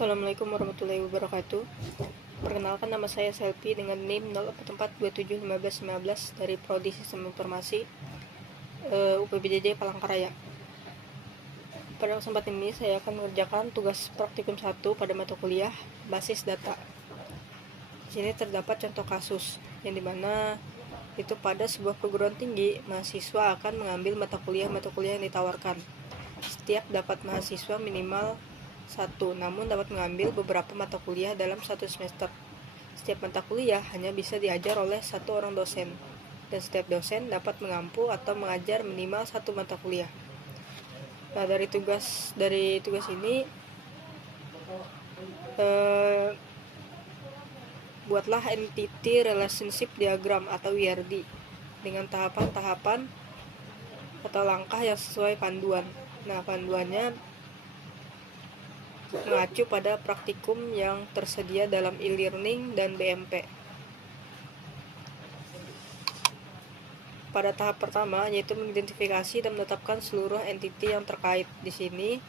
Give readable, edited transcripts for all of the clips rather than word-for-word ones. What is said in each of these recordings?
Assalamualaikum warahmatullahi wabarakatuh. Perkenalkan, nama saya Selvi dengan NIM 044271515 dari Prodi Sistem Informasi UPBJJ Palangkaraya. Pada kesempatan ini saya akan mengerjakan tugas praktikum 1 pada mata kuliah Basis Data. Di sini terdapat contoh kasus yang dimana itu pada sebuah perguruan tinggi mahasiswa akan mengambil mata kuliah yang ditawarkan. Setiap dapat mahasiswa minimal 1, namun dapat mengambil beberapa mata kuliah dalam 1 semester. Setiap mata kuliah hanya bisa diajar oleh 1 orang dosen, dan setiap dosen dapat mengampu atau mengajar minimal 1 mata kuliah. Nah, dari tugas ini buatlah entity relationship diagram atau ERD dengan tahapan-tahapan atau langkah yang sesuai panduan. Nah, panduannya mengacu pada praktikum yang tersedia dalam e-learning dan BMP. Pada tahap pertama, yaitu mengidentifikasi dan menetapkan seluruh entiti yang terkait. Di sini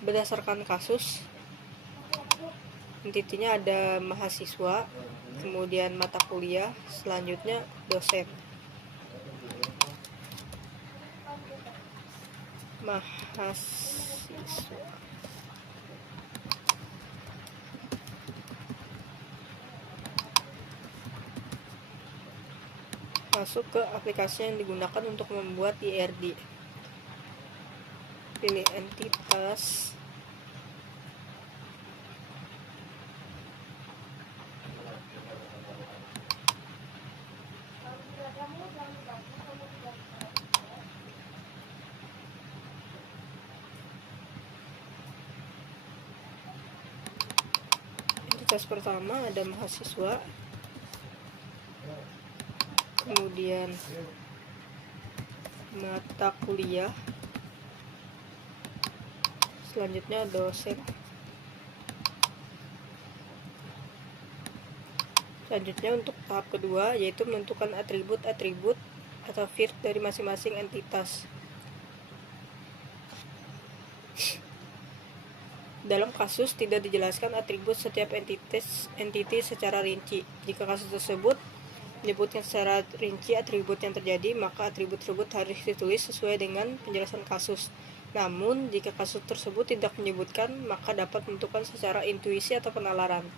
berdasarkan kasus, entitinya ada mahasiswa, kemudian mata kuliah, selanjutnya dosen. Mahasiswa. Masuk ke aplikasi yang digunakan untuk membuat ERD. Pilih entitas. Entitas pertama ada mahasiswa, kemudian mata kuliah, selanjutnya dosen. Selanjutnya untuk tahap kedua, yaitu menentukan atribut-atribut atau field dari masing-masing entitas. Dalam kasus tidak dijelaskan atribut setiap entiti secara rinci. Jika kasus tersebut menyebutkan secara rinci atribut yang terjadi, maka atribut tersebut harus ditulis sesuai dengan penjelasan kasus. Namun, jika kasus tersebut tidak menyebutkan, maka dapat menentukan secara intuisi atau penalaran.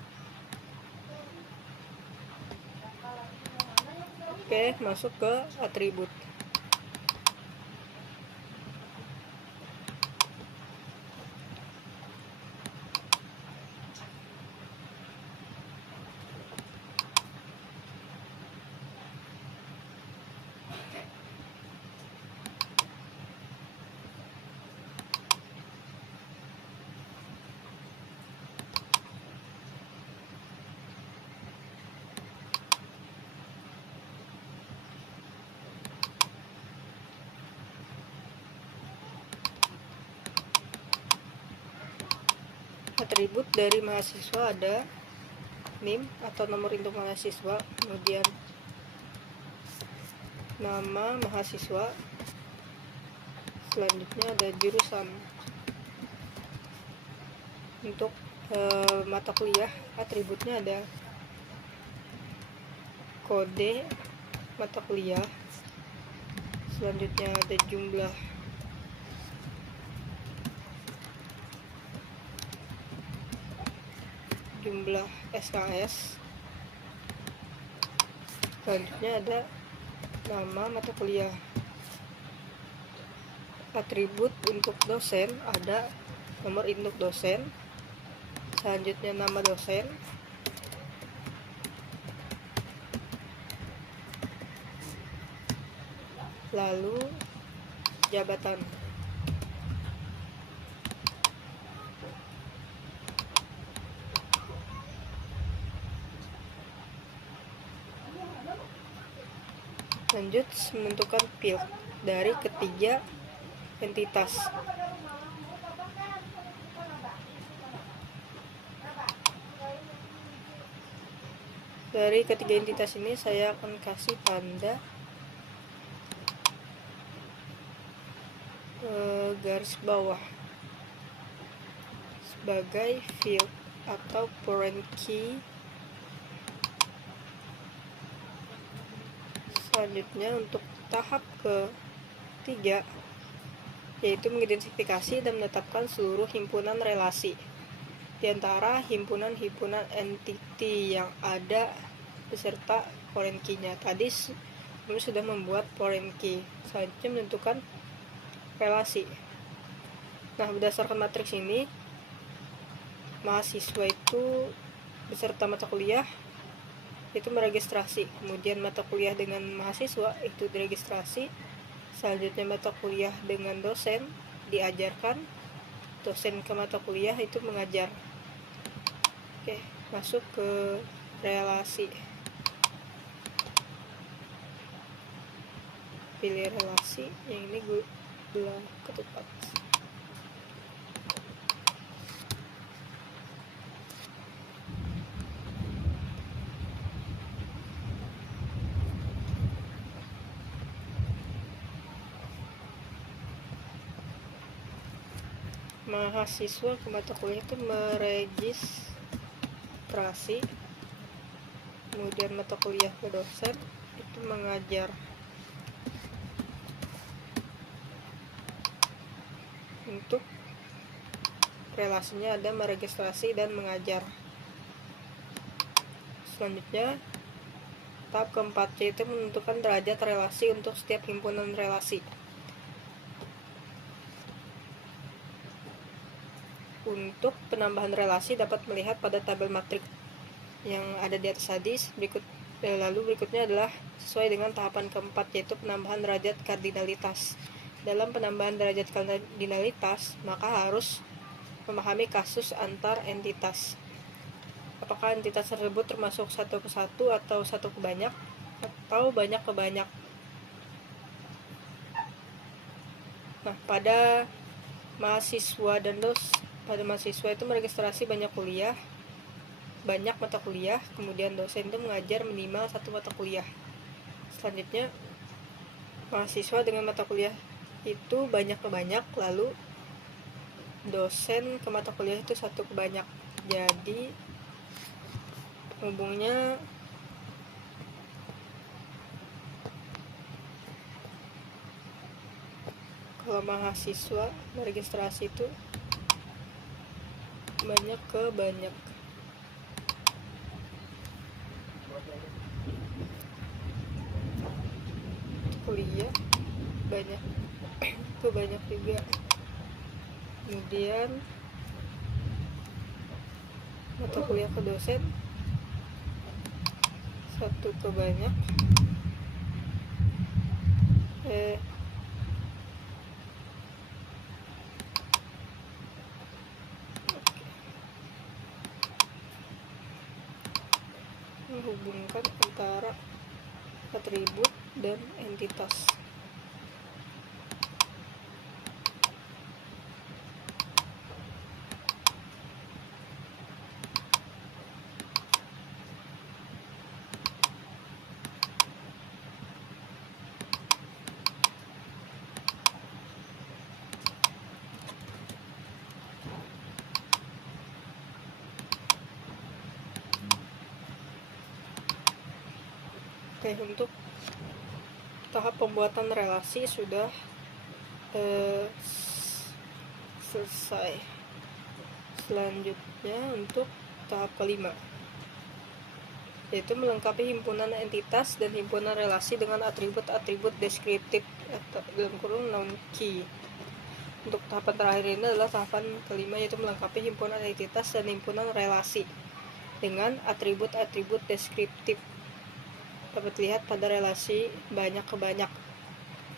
Oke, masuk ke atribut. Atribut dari mahasiswa ada NIM atau nomor induk mahasiswa, kemudian nama mahasiswa, selanjutnya ada jurusan. Untuk mata kuliah, atributnya ada kode mata kuliah, selanjutnya ada jumlah SKS, selanjutnya ada nama mata kuliah. Atribut untuk dosen ada nomor induk dosen, selanjutnya nama dosen, lalu jabatan. Lanjut menentukan field dari ketiga entitas. Dari ketiga entitas ini saya akan kasih tanda garis bawah sebagai field atau foreign key. Selanjutnya untuk tahap ketiga, yaitu mengidentifikasi dan menetapkan seluruh himpunan relasi di antara himpunan-himpunan entity yang ada beserta foreign key-nya. Tadi kami sudah membuat foreign key. Selanjutnya menentukan relasi. Nah, berdasarkan matriks ini, mahasiswa itu beserta mata kuliah itu meregistrasi, kemudian mata kuliah dengan mahasiswa itu diregistrasi, selanjutnya mata kuliah dengan dosen diajarkan, dosen ke mata kuliah itu mengajar. Oke, masuk ke relasi. Pilih relasi, yang ini gula ketupat. Mahasiswa ke mata kuliah itu meregistrasi, kemudian mata kuliah ke dosen itu mengajar. Untuk relasinya ada meregistrasi dan mengajar. Selanjutnya tahap keempat, yaitu menentukan derajat relasi untuk setiap himpunan relasi. Untuk penambahan relasi dapat melihat pada tabel matriks yang ada di atas tadi. Lalu berikutnya adalah sesuai dengan tahapan keempat, yaitu penambahan derajat kardinalitas. Dalam penambahan derajat kardinalitas, maka harus memahami kasus antar entitas. Apakah entitas tersebut termasuk satu ke satu atau satu ke banyak atau banyak ke banyak. Nah, pada mahasiswa itu meregistrasi banyak mata kuliah, kemudian dosen itu mengajar minimal satu mata kuliah. Selanjutnya mahasiswa dengan mata kuliah itu banyak ke banyak, lalu dosen ke mata kuliah itu satu ke banyak. Jadi hubungnya kalau mahasiswa meregistrasi itu banyak ke banyak. Kuliah banyak ke banyak juga. Kemudian mata kuliah ke dosen satu ke banyak. Menghubungkan antara atribut dan entitas. Oke, untuk tahap pembuatan relasi sudah selesai. Selanjutnya untuk tahap kelima, yaitu melengkapi himpunan entitas dan himpunan relasi dengan atribut-atribut deskriptif atau dalam kurung noun key. Untuk tahapan terakhir ini adalah tahapan kelima, yaitu melengkapi himpunan entitas dan himpunan relasi dengan atribut-atribut deskriptif. Dapat lihat pada relasi banyak ke banyak,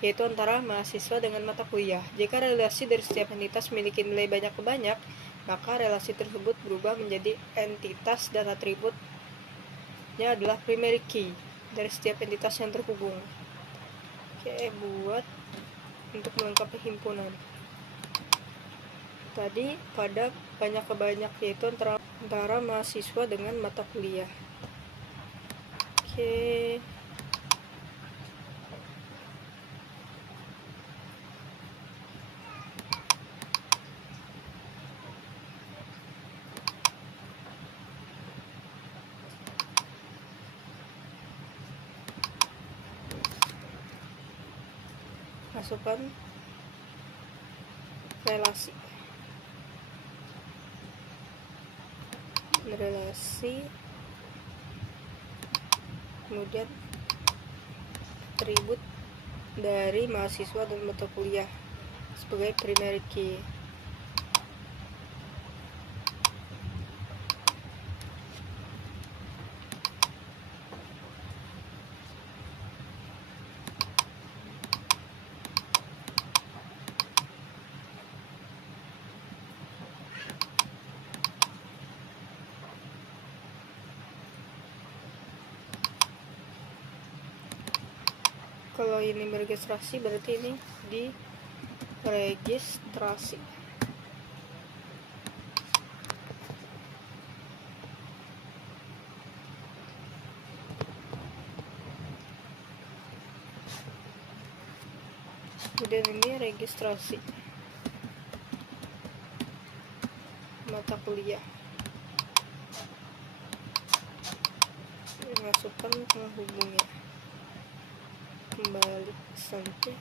yaitu antara mahasiswa dengan mata kuliah. Jika relasi dari setiap entitas memiliki nilai banyak ke banyak, maka relasi tersebut berubah menjadi entitas dan atributnya adalah primary key dari setiap entitas yang terhubung. Oke, buat untuk melengkapi himpunan. Tadi pada banyak ke banyak, yaitu antara mahasiswa dengan mata kuliah. Oke. masukkan relasi, kemudian atribut dari mahasiswa dan mata kuliah sebagai primary key. Kalau ini meregistrasi berarti ini di registrasi. Kemudian ini registrasi mata kuliah, masukkan penghubungnya, kembali sampai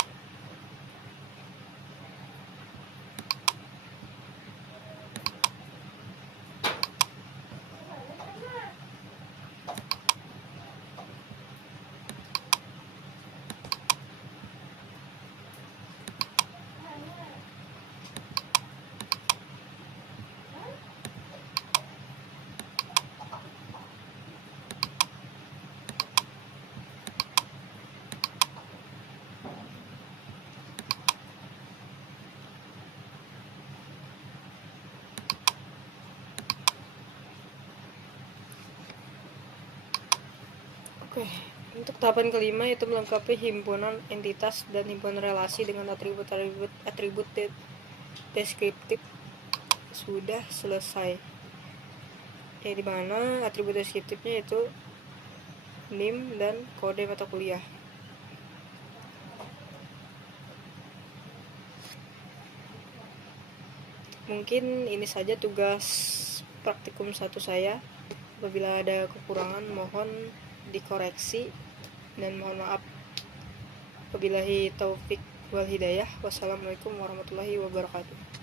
Oke, untuk tahapan kelima yaitu melengkapi himpunan entitas dan himpunan relasi dengan atribut deskriptif sudah selesai. Di mana atribut deskriptifnya yaitu NIM dan kode mata kuliah. Mungkin ini saja tugas praktikum 1 saya. Apabila ada kekurangan mohon dikoreksi dan mohon maaf. Wabillahi taufik wal hidayah. Wassalamualaikum warahmatullahi wabarakatuh.